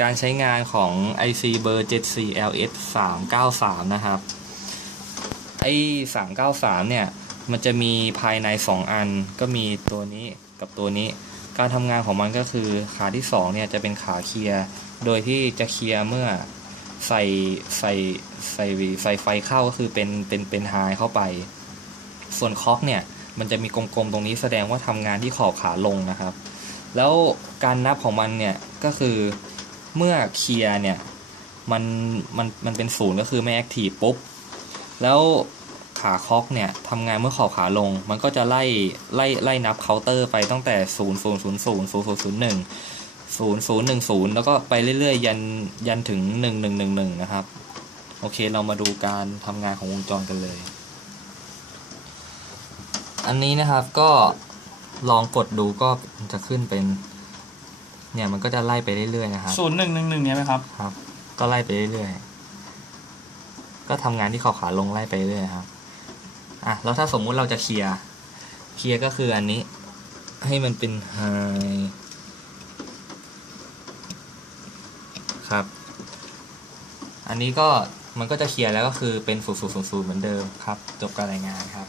การใช้งานของ IC เบอร์ 74LS 393 นะครับ ไอ้ 393 เนี่ย มันจะมีภายใน 2 อัน ก็มีตัวนี้กับตัวนี้ การทำงานของมันก็คือขาที่ 2 เนี่ย จะเป็นขาเคลียร์ โดยที่จะเคลียร์เมื่อใส่ใส่ใส่ใส่ไฟเข้าก็คือเป็นเป็นเป็นไฮเข้าไป ส่วนคอกเนี่ย มันจะมีกลมๆตรงนี้แสดงว่าทำงานที่ขอบขาลงนะครับ แล้วการนับของมันเนี่ยก็คือเมื่อเคลียร์เนี่ยมันมันมันเป็นศูนย์ก็คือไม่แอคทีฟปุ๊บ แล้วขาคอกเนี่ยทำงานเมื่อขอบขาลง มันก็จะไล่ไล่ไล่นับเคาน์เตอร์ไปตั้งแต่0 0 0 0 0 0 0 0 0 1 0 0 1 0 แล้วก็ไปเรื่อยๆ ยันยันถึง 1111 นะครับ โอเคเรามาดูการทำงานของวงจรกันเลย อันนี้นะครับก็ ลองกดดูก็จะขึ้นเป็น เนี่ยมันก็จะไล่ไปเรื่อยๆนะครับศูนย์หนึ่งหนึ่งหนึ่งเนี่ยไหมครับ ครับ ก็ไล่ไปเรื่อยๆ ก็ทำงานที่ขอบขาลงไล่ไปเรื่อยๆครับ อะแล้วถ้าสมมุติเราจะเคลียร์ เคลียร์ก็คืออันนี้ ให้มันเป็นไฮครับ อันนี้ก็มันก็จะเคลียร์แล้วก็คือเป็น0 0 0 0เหมือนเดิมครับ จบการรายงานครับ